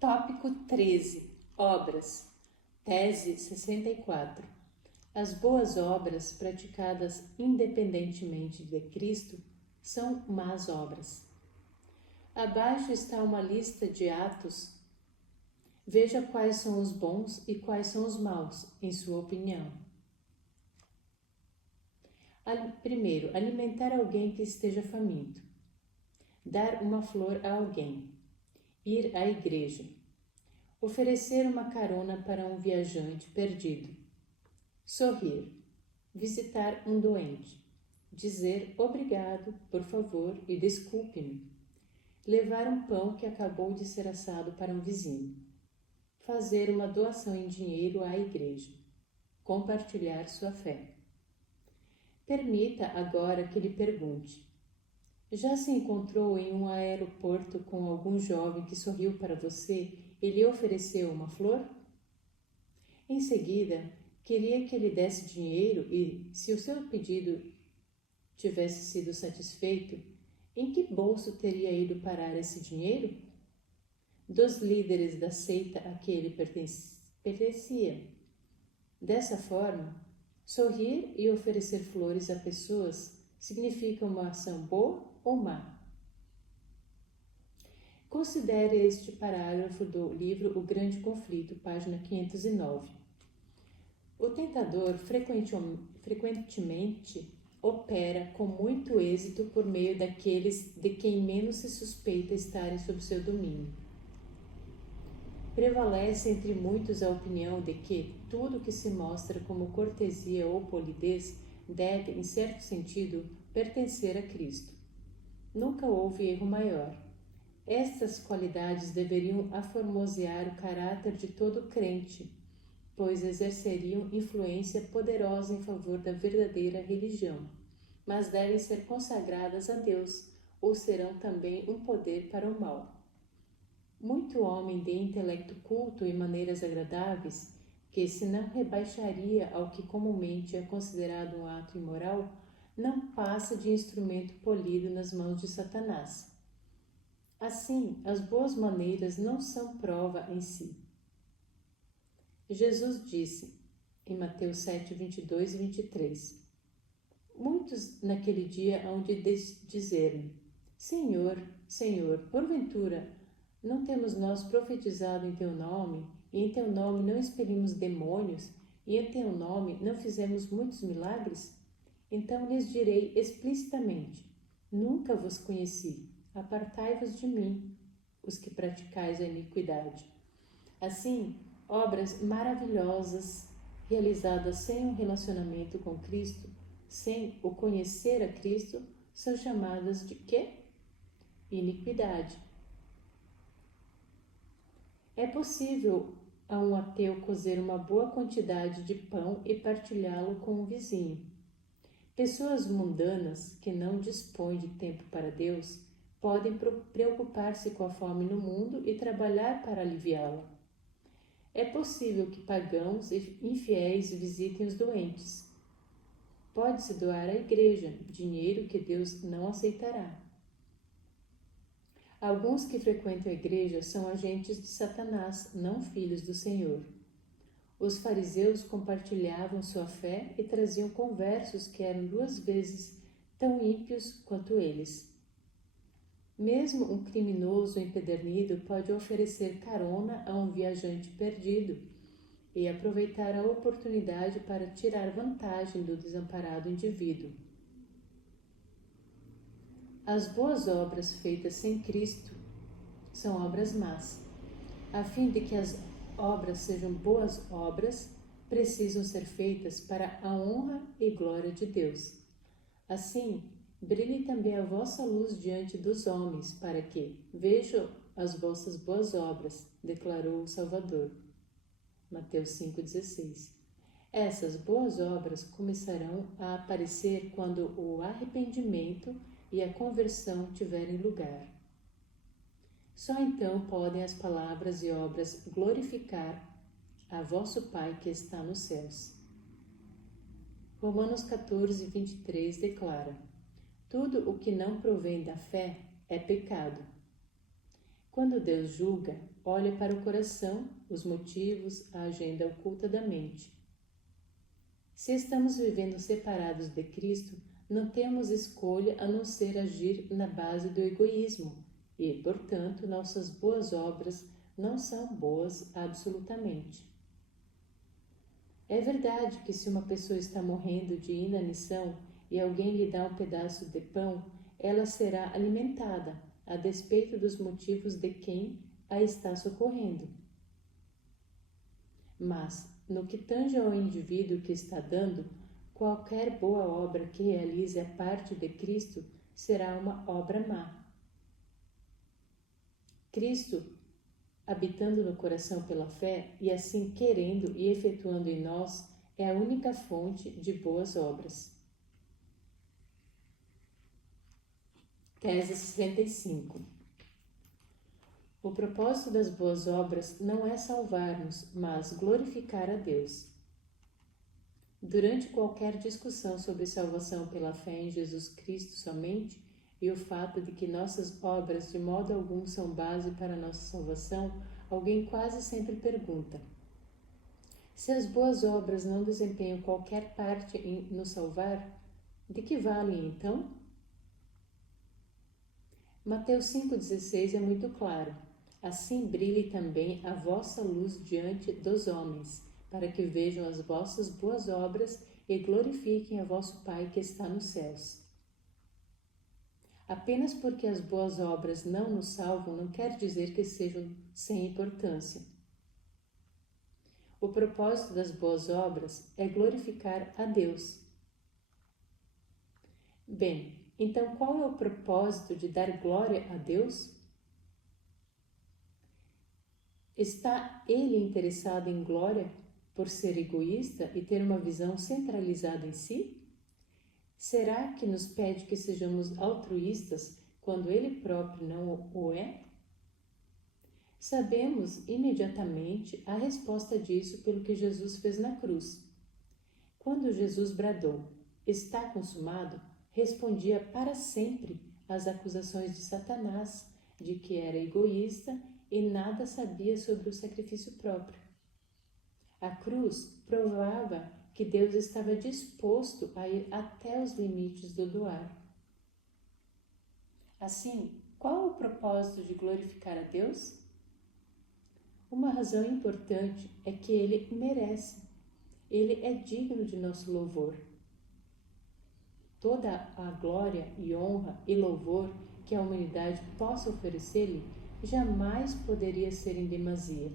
Tópico 13. Obras. Tese 64. As boas obras praticadas independentemente de Cristo são más obras. Abaixo está uma lista de atos. Veja quais são os bons e quais são os maus, em sua opinião. Primeiro, alimentar alguém que esteja faminto. Dar uma flor a alguém. Ir à igreja. Oferecer uma carona para um viajante perdido. Sorrir. Visitar um doente. Dizer obrigado, por favor e desculpe-me. Levar um pão que acabou de ser assado para um vizinho. Fazer uma doação em dinheiro à igreja. Compartilhar sua fé. Permita agora que lhe pergunte: já se encontrou em um aeroporto com algum jovem que sorriu para você e lhe ofereceu uma flor? Em seguida, queria que lhe desse dinheiro e, se o seu pedido tivesse sido satisfeito, em que bolso teria ido parar esse dinheiro? Dos líderes da seita a que ele pertencia. Dessa forma, sorrir e oferecer flores a pessoas significa uma ação boa ou má? Considere este parágrafo do livro O Grande Conflito, página 509. O tentador frequentemente opera com muito êxito por meio daqueles de quem menos se suspeita estarem sob seu domínio. Prevalece entre muitos a opinião de que tudo que se mostra como cortesia ou polidez deve, em certo sentido, pertencer a Cristo. Nunca houve erro maior. Estas qualidades deveriam aformosear o caráter de todo crente, pois exerceriam influência poderosa em favor da verdadeira religião, mas devem ser consagradas a Deus, ou serão também um poder para o mal. Muito homem de intelecto culto e maneiras agradáveis, que se não rebaixaria ao que comumente é considerado um ato imoral, não passa de instrumento polido nas mãos de Satanás. Assim, as boas maneiras não são prova em si. Jesus disse, em Mateus 7, 22 e 23, muitos naquele dia hão de dizer-me: Senhor, Senhor, porventura, não temos nós profetizado em teu nome, e em teu nome não expelimos demônios, e em teu nome não fizemos muitos milagres? Então lhes direi explicitamente: nunca vos conheci, apartai-vos de mim, os que praticais a iniquidade. Assim, obras maravilhosas realizadas sem um relacionamento com Cristo, sem o conhecer a Cristo, são chamadas de quê? Iniquidade. É possível a um ateu cozer uma boa quantidade de pão e partilhá-lo com um vizinho. Pessoas mundanas que não dispõem de tempo para Deus podem preocupar-se com a fome no mundo e trabalhar para aliviá-la. É possível que pagãos e infiéis visitem os doentes. Pode-se doar à igreja, dinheiro que Deus não aceitará. Alguns que frequentam a igreja são agentes de Satanás, não filhos do Senhor. Os fariseus compartilhavam sua fé e traziam conversos que eram 2 vezes tão ímpios quanto eles. Mesmo um criminoso empedernido pode oferecer carona a um viajante perdido e aproveitar a oportunidade para tirar vantagem do desamparado indivíduo. As boas obras feitas sem Cristo são obras más. A fim de que as obras sejam boas obras, precisam ser feitas para a honra e glória de Deus. Assim, brilhe também a vossa luz diante dos homens, para que vejam as vossas boas obras, declarou o Salvador. Mateus 5,16. Essas boas obras começarão a aparecer quando o arrependimento e a conversão tiverem lugar. Só então podem as palavras e obras glorificar a vosso Pai que está nos céus. Romanos 14, 23 declara: tudo o que não provém da fé é pecado. Quando Deus julga, olha para o coração, os motivos, a agenda oculta da mente. Se estamos vivendo separados de Cristo, não temos escolha a não ser agir na base do egoísmo e, portanto, nossas boas obras não são boas absolutamente. É verdade que se uma pessoa está morrendo de inanição e alguém lhe dá um pedaço de pão, ela será alimentada, a despeito dos motivos de quem a está socorrendo. Mas, no que tange ao indivíduo que está dando, qualquer boa obra que realize a parte de Cristo será uma obra má. Cristo, habitando no coração pela fé e assim querendo e efetuando em nós, é a única fonte de boas obras. Tese 65. O propósito das boas obras não é salvar-nos, mas glorificar a Deus. Durante qualquer discussão sobre salvação pela fé em Jesus Cristo somente, e o fato de que nossas obras de modo algum são base para nossa salvação, alguém quase sempre pergunta: se as boas obras não desempenham qualquer parte em nos salvar, de que valem então? Mateus 5,16 é muito claro. Assim brilhe também a vossa luz diante dos homens, para que vejam as vossas boas obras e glorifiquem a vosso Pai que está nos céus. Apenas porque as boas obras não nos salvam não quer dizer que sejam sem importância. O propósito das boas obras é glorificar a Deus. Bem, então qual é o propósito de dar glória a Deus? Está ele interessado em glória por ser egoísta e ter uma visão centralizada em si? Será que nos pede que sejamos altruístas quando ele próprio não o é? Sabemos imediatamente a resposta disso pelo que Jesus fez na cruz. Quando Jesus bradou: "Está consumado", respondia para sempre às acusações de Satanás de que era egoísta e nada sabia sobre o sacrifício próprio. A cruz provava que Deus estava disposto a ir até os limites do doar. Assim, qual o propósito de glorificar a Deus? Uma razão importante é que Ele merece. Ele é digno de nosso louvor. Toda a glória e honra e louvor que a humanidade possa oferecer-lhe jamais poderia ser em demasia.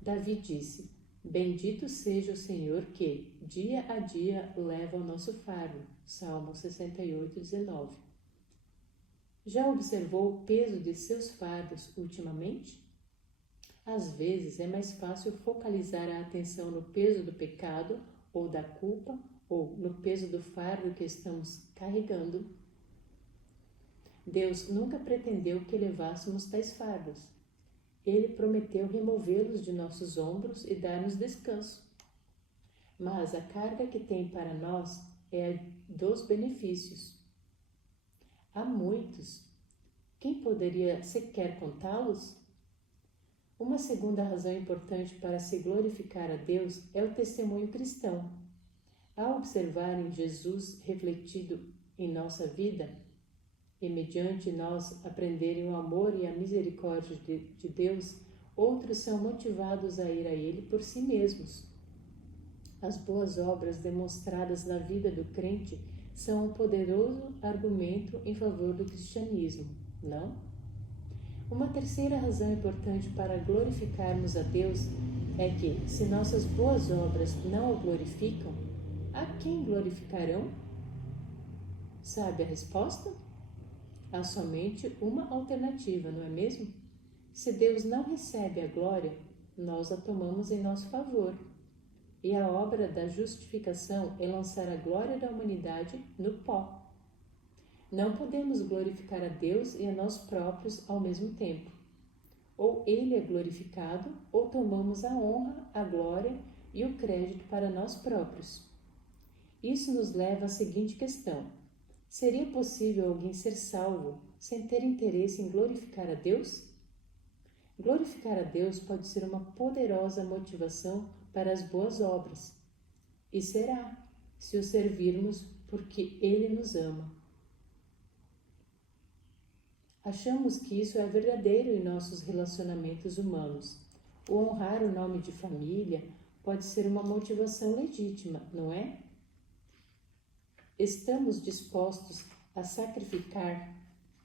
Davi disse: "Bendito seja o Senhor que, dia a dia, leva o nosso fardo." Salmo 68:19. Já observou o peso de seus fardos ultimamente? Às vezes é mais fácil focalizar a atenção no peso do pecado ou da culpa ou no peso do fardo que estamos carregando. Deus nunca pretendeu que levássemos tais fardos. Ele prometeu removê-los de nossos ombros e dar-nos descanso. Mas a carga que tem para nós é a dos benefícios. Há muitos. Quem poderia sequer contá-los? Uma segunda razão importante para se glorificar a Deus é o testemunho cristão. Ao observar em Jesus refletido em nossa vida, e mediante nós aprenderem o amor e a misericórdia de Deus, outros são motivados a ir a Ele por si mesmos. As boas obras demonstradas na vida do crente são um poderoso argumento em favor do cristianismo, não? Uma terceira razão importante para glorificarmos a Deus é que, se nossas boas obras não o glorificam, a quem glorificarão? Sabe a resposta? Há somente uma alternativa, não é mesmo? Se Deus não recebe a glória, nós a tomamos em nosso favor. E a obra da justificação é lançar a glória da humanidade no pó. Não podemos glorificar a Deus e a nós próprios ao mesmo tempo. Ou Ele é glorificado, ou tomamos a honra, a glória e o crédito para nós próprios. Isso nos leva à seguinte questão: seria possível alguém ser salvo sem ter interesse em glorificar a Deus? Glorificar a Deus pode ser uma poderosa motivação para as boas obras, e será, se o servirmos porque Ele nos ama. Achamos que isso é verdadeiro em nossos relacionamentos humanos. O honrar o nome de família pode ser uma motivação legítima, não é? Estamos dispostos a sacrificar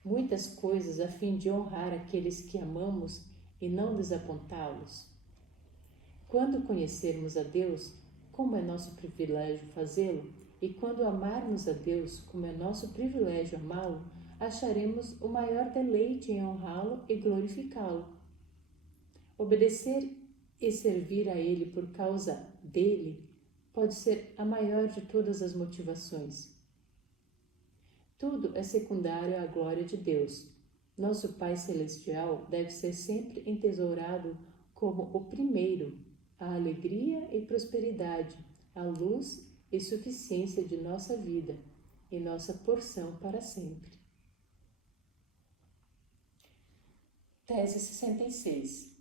muitas coisas a fim de honrar aqueles que amamos e não desapontá-los. Quando conhecermos a Deus, como é nosso privilégio fazê-lo, e quando amarmos a Deus, como é nosso privilégio amá-lo, acharemos o maior deleite em honrá-lo e glorificá-lo. Obedecer e servir a Ele por causa dele pode ser a maior de todas as motivações. Tudo é secundário à glória de Deus. Nosso Pai Celestial deve ser sempre entesourado como o primeiro, a alegria e prosperidade, a luz e suficiência de nossa vida e nossa porção para sempre. Tese 66.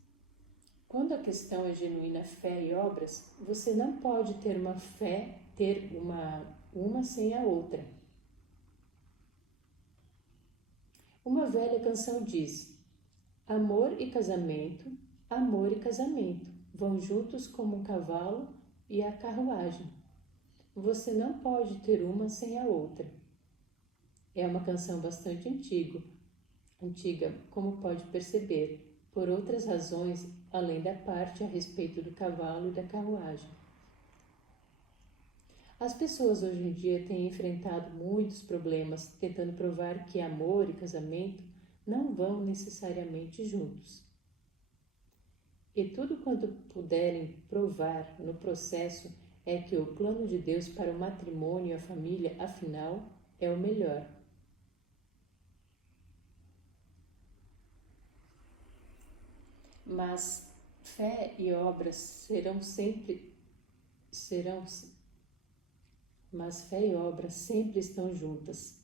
Quando a questão é genuína fé e obras, você não pode ter uma sem a outra. Uma velha canção diz: amor e casamento vão juntos como um cavalo e a carruagem. Você não pode ter uma sem a outra. É uma canção bastante antiga, como pode perceber, por outras razões além da parte a respeito do cavalo e da carruagem. As pessoas hoje em dia têm enfrentado muitos problemas tentando provar que amor e casamento não vão necessariamente juntos. E tudo quanto puderem provar no processo é que o plano de Deus para o matrimônio e a família, afinal, é o melhor. Mas fé e obras sempre estão juntas.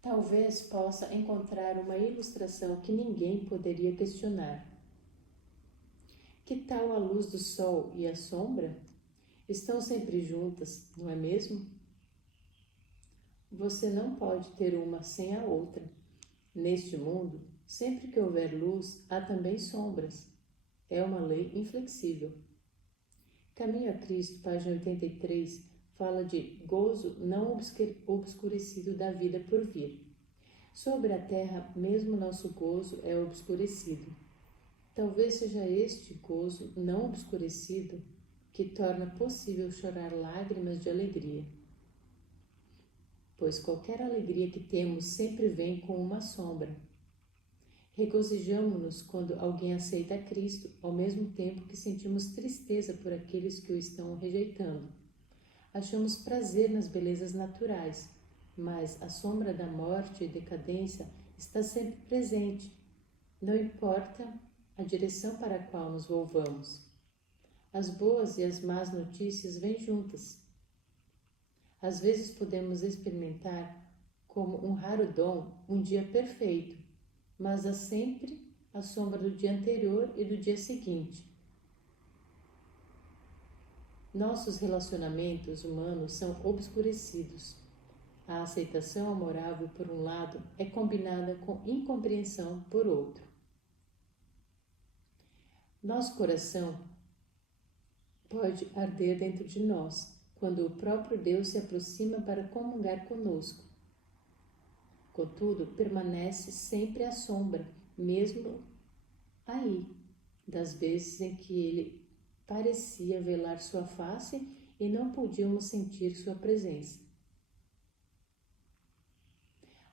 Talvez possa encontrar uma ilustração que ninguém poderia questionar. Que tal a luz do sol e a sombra? Estão sempre juntas, não é mesmo? Você não pode ter uma sem a outra. Neste mundo, sempre que houver luz, há também sombras. É uma lei inflexível. Caminho a Cristo, página 83, fala de gozo não obscurecido da vida por vir. Sobre a terra, mesmo nosso gozo é obscurecido. Talvez seja este gozo não obscurecido que torna possível chorar lágrimas de alegria. Pois qualquer alegria que temos sempre vem com uma sombra. Regozijamo-nos quando alguém aceita a Cristo, ao mesmo tempo que sentimos tristeza por aqueles que o estão rejeitando. Achamos prazer nas belezas naturais, mas a sombra da morte e decadência está sempre presente. Não importa a direção para a qual nos volvamos. As boas e as más notícias vêm juntas. Às vezes podemos experimentar, como um raro dom, um dia perfeito, mas há sempre a sombra do dia anterior e do dia seguinte. Nossos relacionamentos humanos são obscurecidos. A aceitação amorável, por um lado, é combinada com incompreensão por outro. Nosso coração pode arder dentro de nós, quando o próprio Deus se aproxima para comungar conosco. Contudo, permanece sempre a sombra, mesmo aí, das vezes em que Ele parecia velar sua face e não podíamos sentir sua presença.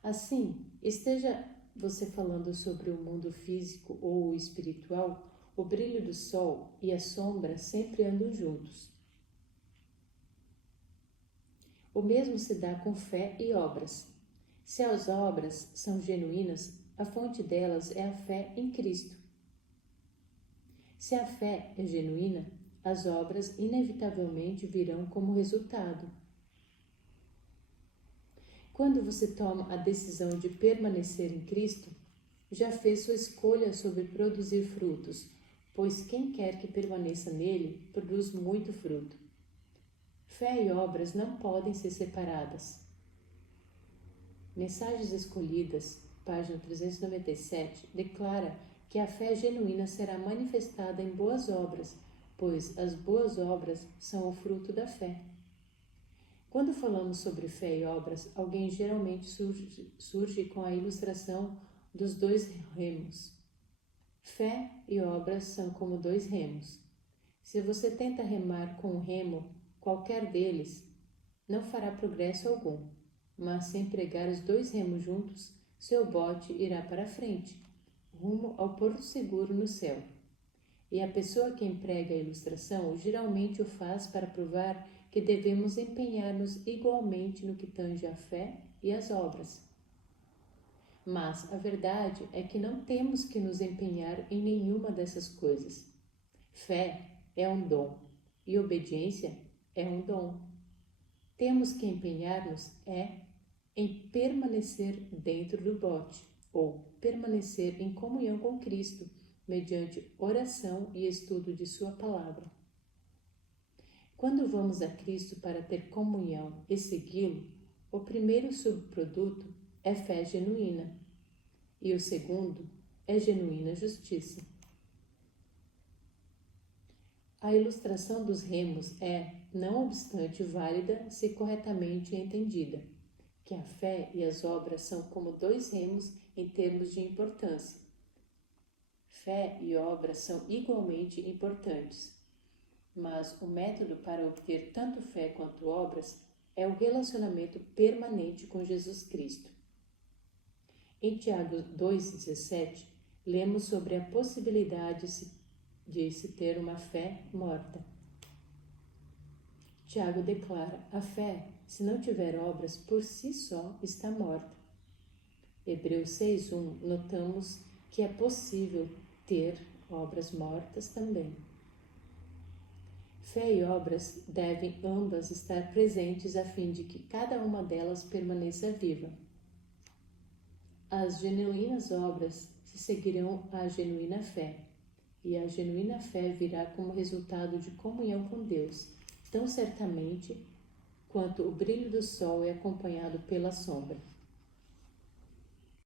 Assim, esteja você falando sobre o mundo físico ou o espiritual, o brilho do sol e a sombra sempre andam juntos. O mesmo se dá com fé e obras. Se as obras são genuínas, a fonte delas é a fé em Cristo. Se a fé é genuína, as obras inevitavelmente virão como resultado. Quando você toma a decisão de permanecer em Cristo, já fez sua escolha sobre produzir frutos, pois quem quer que permaneça nele produz muito fruto. Fé e obras não podem ser separadas. Mensagens Escolhidas, página 397, declara que a fé genuína será manifestada em boas obras, pois as boas obras são o fruto da fé. Quando falamos sobre fé e obras, alguém geralmente surge com a ilustração dos dois remos. Fé e obras são como dois remos. Se você tenta remar com um remo, qualquer deles, não fará progresso algum, mas se empregar os dois remos juntos, seu bote irá para frente, rumo ao porto seguro no céu. E a pessoa que emprega a ilustração geralmente o faz para provar que devemos empenhar-nos igualmente no que tange à fé e às obras. Mas a verdade é que não temos que nos empenhar em nenhuma dessas coisas. Fé é um dom e obediência é um dom. Temos que empenhar-nos em permanecer dentro do bote, ou permanecer em comunhão com Cristo, mediante oração e estudo de Sua palavra. Quando vamos a Cristo para ter comunhão e segui-lo, o primeiro subproduto é fé genuína, e o segundo é genuína justiça. A ilustração dos remos é, não obstante, válida se corretamente entendida, que a fé e as obras são como dois remos em termos de importância. Fé e obras são igualmente importantes, mas o método para obter tanto fé quanto obras é o relacionamento permanente com Jesus Cristo. Em Tiago 2,17, lemos sobre a possibilidade de se ter uma fé morta. Tiago declara: a fé, se não tiver obras, por si só está morta. Hebreus 6,1, notamos que é possível ter obras mortas também. Fé e obras devem ambas estar presentes a fim de que cada uma delas permaneça viva. As genuínas obras se seguirão à genuína fé, e a genuína fé virá como resultado de comunhão com Deus, tão certamente quanto o brilho do sol é acompanhado pela sombra.